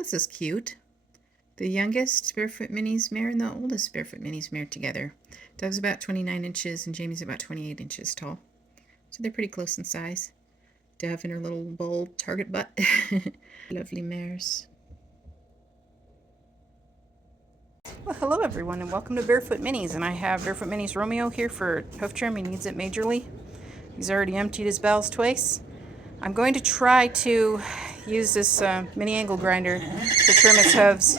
This is cute. The youngest Barefoot Minis mare and the oldest Barefoot Minis mare together. Dove's about 29 inches and Jamie's about 28 inches tall. So they're pretty close in size. Dove and her little bold target butt. Lovely mares. Well, hello everyone and welcome to Barefoot Minis. And I have Barefoot Minis Romeo here for hoof trim. He needs it majorly. He's already emptied his bells twice. I'm going to try to use this mini angle grinder to trim his hooves.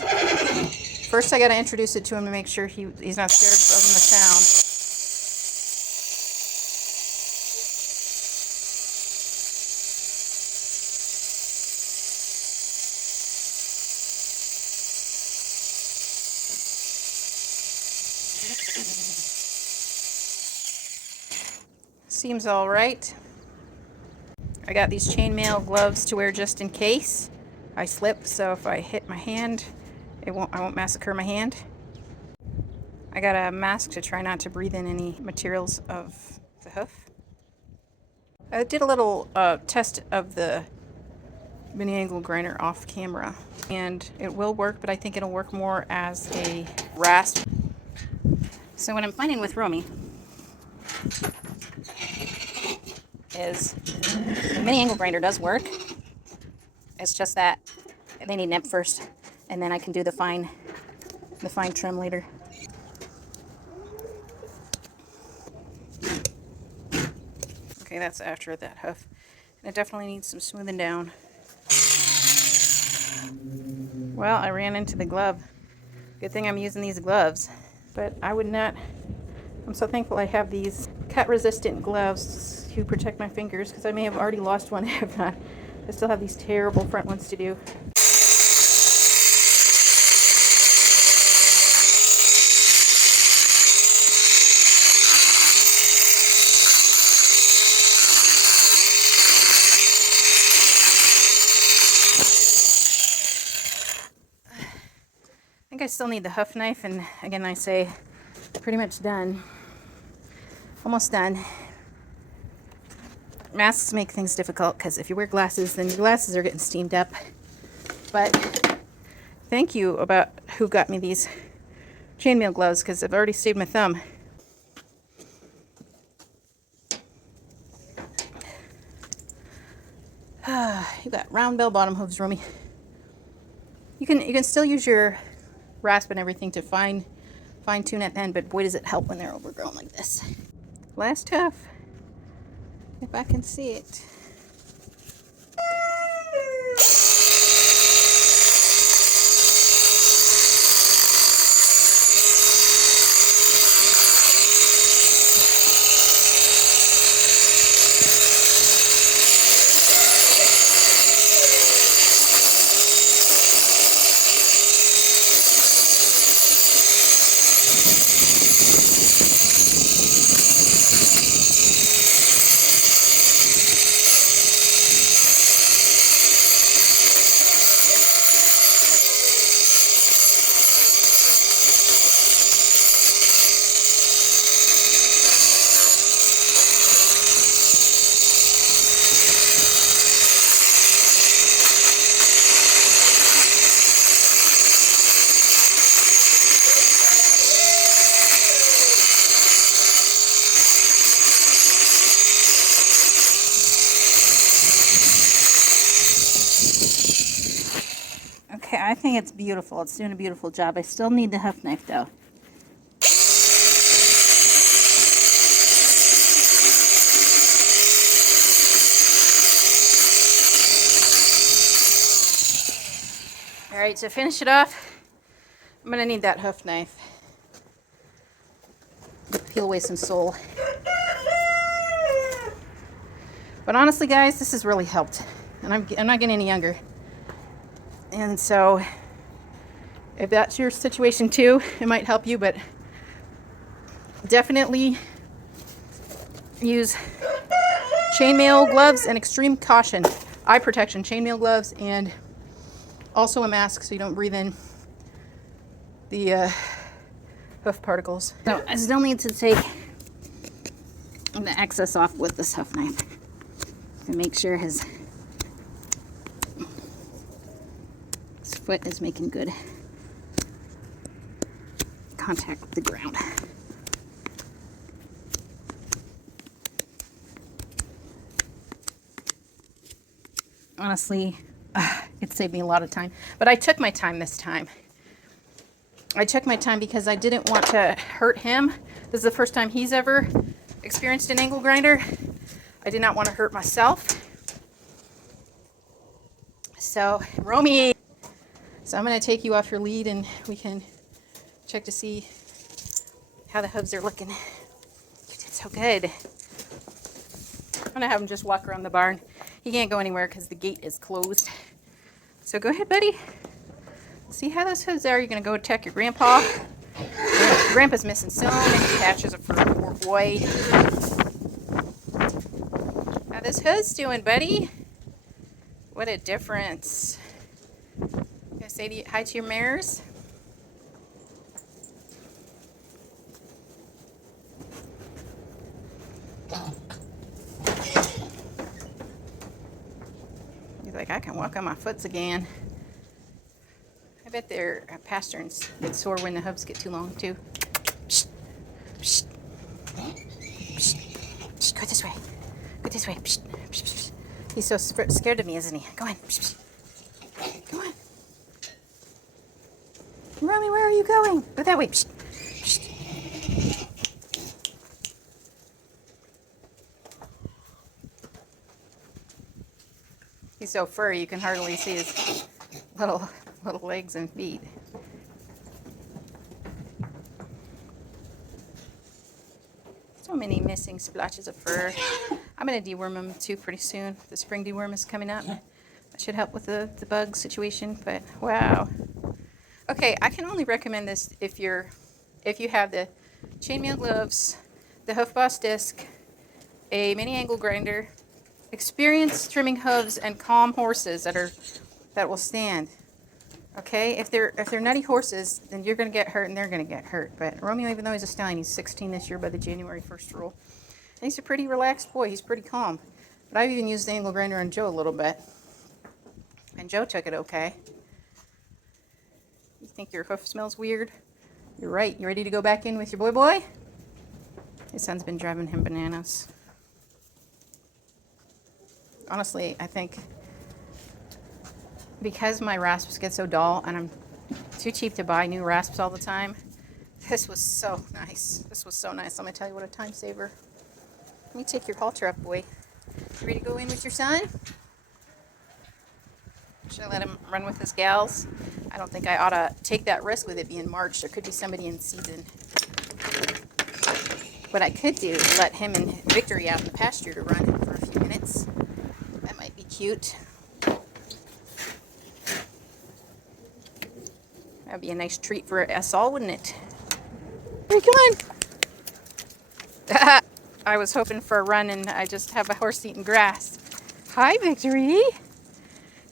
First I got to introduce it to him to make sure he's not scared of the sound. Seems all right. I got these chainmail gloves to wear just in case I slip, so if I hit my hand, I won't massacre my hand. I got a mask to try not to breathe in any materials of the hoof. I did a little test of the mini angle grinder off camera, and it will work, but I think it'll work more as a rasp. So what I'm finding with Romy is the mini angle grinder does work. It's just that they need nip first, and then I can do the fine trim later. Okay, that's after that hoof. And it definitely needs some smoothing down. Well, I ran into the glove. Good thing I'm using these gloves. But I would not... I'm so thankful I have these cut-resistant gloves to protect my fingers, because I may have already lost one if not. I still have these terrible front ones to do. I think I still need the hoof knife, and again I say pretty much done. Almost done. Masks make things difficult because if you wear glasses, then your glasses are getting steamed up. But thank you about who got me these chainmail gloves, because I've already saved my thumb. You got round bell bottom hooves, Romy. You can still use your rasp and everything to fine tune at the end, but boy does it help when they're overgrown like this. Last hoof, if I can see it. Okay, I think it's beautiful. It's doing a beautiful job. I still need the hoof knife though. Alright, to finish it off, I'm going to need that hoof knife. Peel away some sole. But honestly guys, this has really helped. And I'm not getting any younger. And so, if that's your situation too, it might help you, but definitely use chainmail gloves and extreme caution. Eye protection, chainmail gloves, and also a mask so you don't breathe in the hoof particles. So I still need to take the excess off with this hoof knife to make sure his His foot is making good contact with the ground. Honestly, it saved me a lot of time. But I took my time this time. I took my time because I didn't want to hurt him. This is the first time he's ever experienced an angle grinder. I did not want to hurt myself. So, Romy. So I'm going to take you off your lead and we can check to see how the hooves are looking. You did so good. I'm going to have him just walk around the barn. He can't go anywhere because the gate is closed. So go ahead, buddy. See how those hooves are. You're going to go attack your grandpa. Grandpa's missing so many patches of fur, poor boy. How those hooves doing, buddy? What a difference. Gonna say hi to your mares? He's like, I can walk on my foots again. I bet their pasterns get sore when the hooves get too long, too. Psst. Psst. Psst. Psst. Go this way. Go this way. Psst. Psst. Psst. He's so scared of me, isn't he? Go on. Psst. Psst. Go on. Romy, where are you going? Go that way. Psst. Psst. He's so furry you can hardly see his little legs and feet. So many missing splotches of fur. I'm going to deworm them too pretty soon. The spring deworm is coming up. That should help with the bug situation, but wow. Okay, I can only recommend this if you have the chainmail gloves, the Hoof Boss disc, a mini angle grinder, experienced trimming hooves, and calm horses that will stand. Okay, if they're nutty horses, then you're going to get hurt and they're going to get hurt. But Romeo, even though he's a stallion, he's 16 this year by the January 1st rule. And he's a pretty relaxed boy. He's pretty calm. But I've even used the angle grinder on Joe a little bit. And Joe took it okay. You think your hoof smells weird? You're right. You ready to go back in with your boy? His son's been driving him bananas. Honestly, I think because my rasps get so dull and I'm too cheap to buy new rasps all the time, this was so nice. This was so nice. Let me tell you what a time saver. Let me take your halter up, boy. You ready to go in with your son? Should I let him run with his gals? I don't think I ought to take that risk with it being March. There could be somebody in season. What I could do is let him and Victory out in the pasture to run for a few minutes. That might be cute. That'd be a nice treat for us all, wouldn't it? Hey, come on. I was hoping for a run and I just have a horse eating grass. Hi, Victory.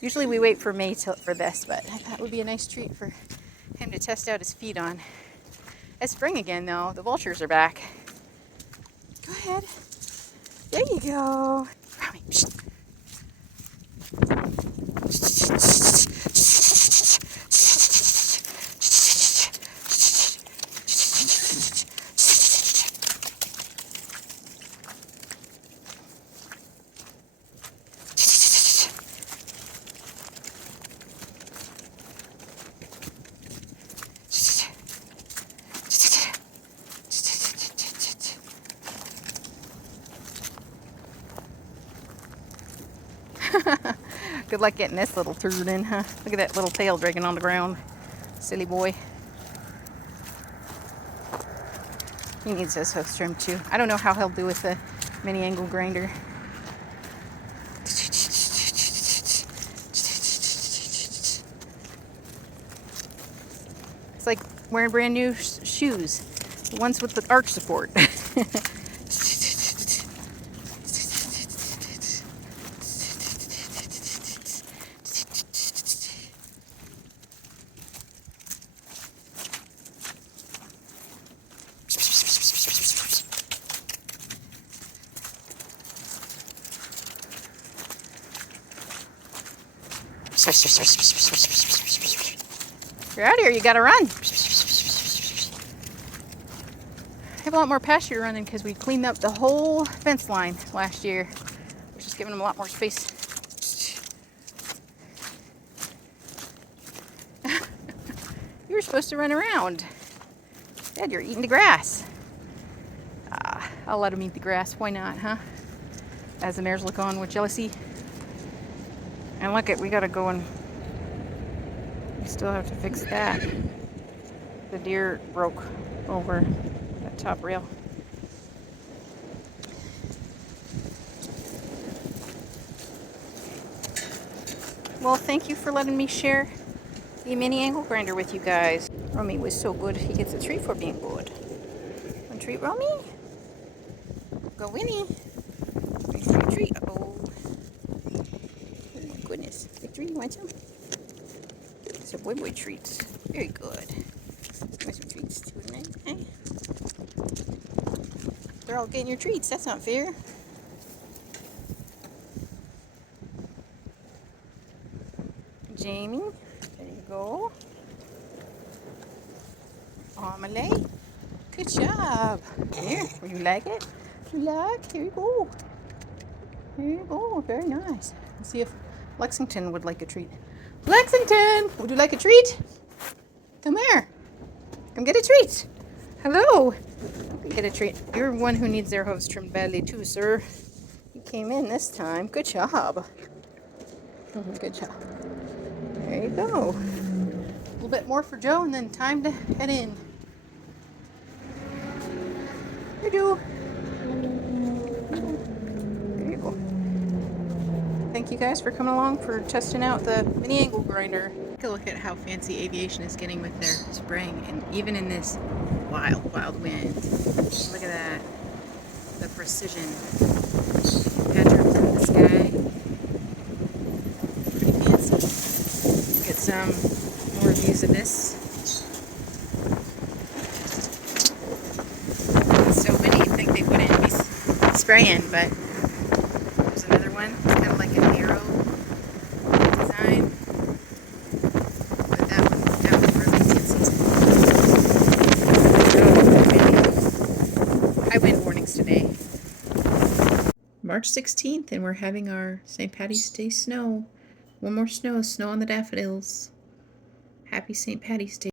Usually we wait for May for this, but I thought it would be a nice treat for him to test out his feet on. It's spring again, though. The vultures are back. Go ahead. There you go. Romy, psst. Good luck getting this little turd in, huh? Look at that little tail dragging on the ground. Silly boy. He needs his hoof trimmed too. I don't know how he'll do with the mini angle grinder. It's like wearing brand new shoes. The ones with the arch support. you're out here, you gotta run. I have a lot more pasture running because we cleaned up the whole fence line last year, which is giving them a lot more space. You were supposed to run around. Dad, you're eating the grass. I'll let him eat the grass. Why not, huh? As the mares look on with jealousy. And look, we gotta go and we still have to fix that. The deer broke over that top rail. Well, thank you for letting me share the mini angle grinder with you guys. Romy was so good. He gets a treat for being good. Want a treat, Romy? Go, Winnie. Nice for a treat. Oh my goodness. Victory, you want some? It's a boy treats. Very good. Want some treats too, eh? They're all getting your treats. That's not fair. Jamie, there you go. Amelie, good job. Here, will you like it? You like? Here you go. Here you go. Very nice. Let's see if Lexington would like a treat. Lexington, would you like a treat? Come here. Come get a treat. Hello. Get a treat. You're one who needs their hooves trimmed badly too, sir. You came in this time. Good job. Good job. There you go. A little bit more for Joe and then time to head in. Here, Joe. There you go. Thank you guys for coming along for testing out the mini angle grinder. Take a look at how fancy aviation is getting with their spraying, and even in this wild, wild wind. Look at that. The precision. Patterns in the sky. Pretty fancy. Get some more views of this. It's so windy, you'd think they wouldn't be spraying, but there's another one. It's kind of like an arrow design. But that one really gets high wind warnings today. March 16th, and we're having our St. Patty's Day snow. One more snow on the daffodils. Happy St. Patty's Day.